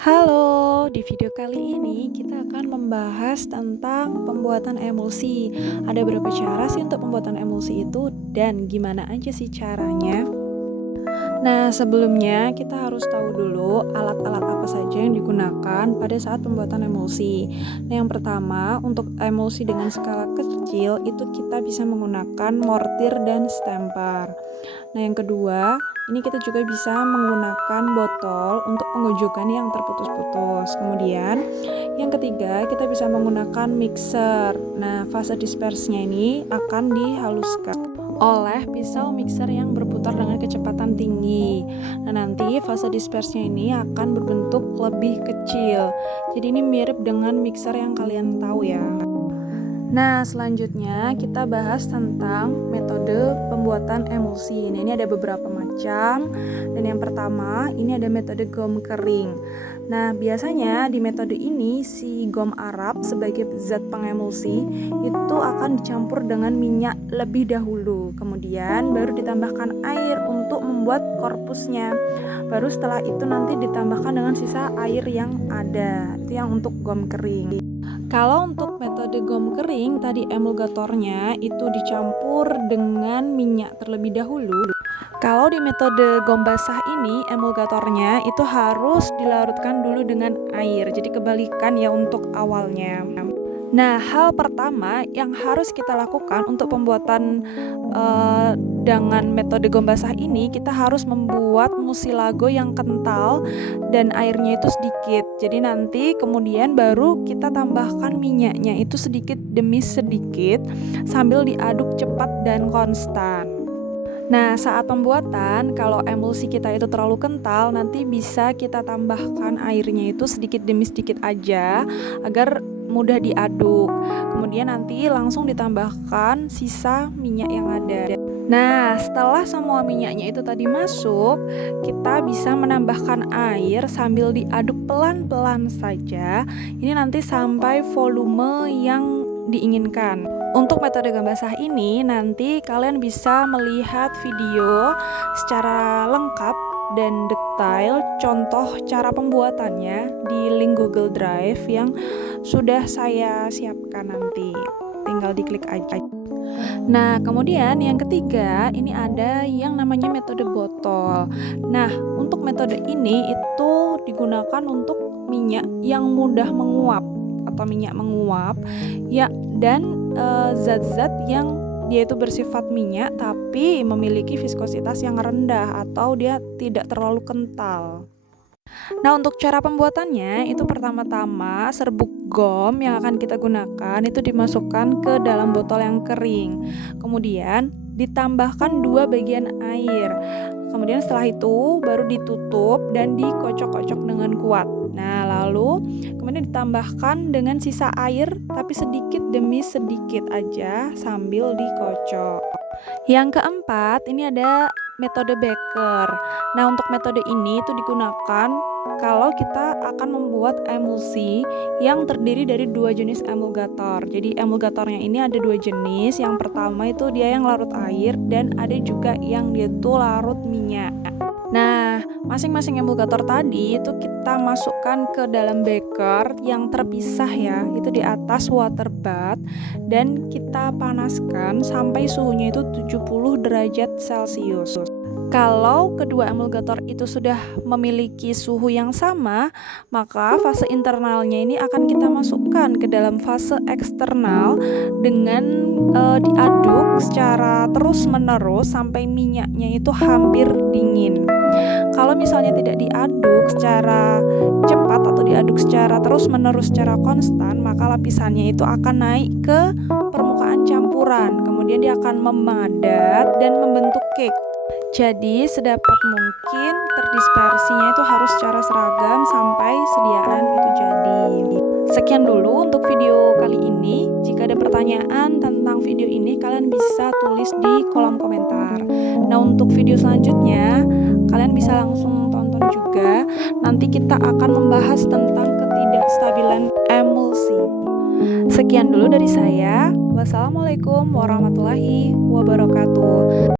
Halo, di video kali ini kita akan membahas tentang pembuatan emulsi. Ada berapa cara sih untuk pembuatan emulsi itu dan gimana aja sih caranya? Nah, sebelumnya kita harus tahu dulu alat-alat apa saja yang digunakan pada saat pembuatan emulsi. Nah, yang pertama, untuk emulsi dengan skala kecil itu kita bisa menggunakan mortir dan stemper. Nah, yang kedua, ini kita juga bisa menggunakan botol untuk pengujukan yang terputus-putus. Kemudian, yang ketiga, kita bisa menggunakan mixer. Nah, fase dispersinya ini akan dihaluskan oleh pisau mixer yang berputar dengan kecepatan tinggi. Nah, nanti fase dispersinya ini akan berbentuk lebih kecil. Jadi ini mirip dengan mixer yang kalian tahu ya. Nah, selanjutnya kita bahas tentang metode pembuatan emulsi. Nah, ini ada beberapa macam. Dan yang pertama, ini ada metode gom kering. Nah, biasanya di metode ini si gom Arab sebagai zat pengemulsi itu akan dicampur dengan minyak lebih dahulu. Kemudian baru ditambahkan air untuk membuat korpusnya. Baru setelah itu nanti ditambahkan dengan sisa air yang ada. Itu yang untuk gom kering. Kalau untuk metode gom kering, tadi emulgatornya itu dicampur dengan minyak terlebih dahulu. Kalau di metode gom basah ini, emulgatornya itu harus dilarutkan dulu dengan air. Jadi kebalikan ya untuk awalnya. Nah, hal pertama yang harus kita lakukan untuk pembuatan dengan metode gom basah ini, kita harus membuat musilago yang kental dan airnya itu sedikit. Jadi nanti kemudian baru kita tambahkan minyaknya itu sedikit demi sedikit sambil diaduk cepat dan konstan. Nah, saat pembuatan, kalau emulsi kita itu terlalu kental, nanti bisa kita tambahkan airnya itu sedikit demi sedikit aja agar mudah diaduk. Kemudian nanti langsung ditambahkan sisa minyak yang ada. Nah, setelah semua minyaknya itu tadi masuk, kita bisa menambahkan air sambil diaduk pelan-pelan saja. Ini nanti sampai volume yang diinginkan. Untuk metode gom basah ini nanti kalian bisa melihat video secara lengkap dan detail contoh cara pembuatannya di link Google Drive yang sudah saya siapkan nanti. Tinggal diklik aja. Nah, kemudian yang ketiga, ini ada yang namanya metode botol. Nah, untuk metode ini itu digunakan untuk minyak yang mudah menguap atau minyak menguap ya, dan zat-zat yang dia itu bersifat minyak tapi memiliki viskositas yang rendah atau dia tidak terlalu kental. Nah, untuk cara pembuatannya itu pertama-tama serbuk gom yang akan kita gunakan itu dimasukkan ke dalam botol yang kering. Kemudian ditambahkan 2 bagian air. Kemudian setelah itu baru ditutup dan dikocok-kocok dengan kuat. Nah, lalu kemudian ditambahkan dengan sisa air tapi sedikit demi sedikit aja sambil dikocok. Yang keempat, ini ada metode Becker. Nah, untuk metode ini itu digunakan kalau kita akan membuat emulsi yang terdiri dari 2 jenis emulgator. Jadi emulgatornya ini ada 2 jenis. Yang pertama itu dia yang larut air dan ada juga yang dia itu larut minyak. Nah, masing-masing emulgator tadi itu kita masukkan ke dalam beker yang terpisah ya, itu di atas water bath, dan kita panaskan sampai suhunya itu 70 derajat Celcius. Kalau kedua emulgator itu sudah memiliki suhu yang sama, maka fase internalnya ini akan kita masukkan ke dalam fase eksternal dengan diaduk secara terus-menerus sampai minyaknya itu hampir dingin. Kalau misalnya tidak diaduk secara cepat atau diaduk secara terus-menerus secara konstan, maka lapisannya itu akan naik ke permukaan campuran. Kemudian dia akan memadat dan membentuk cake. Jadi sedapat mungkin terdispersinya itu harus secara seragam sampai sediaan itu jadi. Sekian dulu untuk video kali ini. Jika ada pertanyaan tentang video ini, kalian bisa tulis di kolom komentar. Nah, untuk video selanjutnya kalian bisa langsung tonton juga. Nanti kita akan membahas tentang ketidakstabilan emulsi. Sekian dulu dari saya. Wassalamualaikum warahmatullahi wabarakatuh.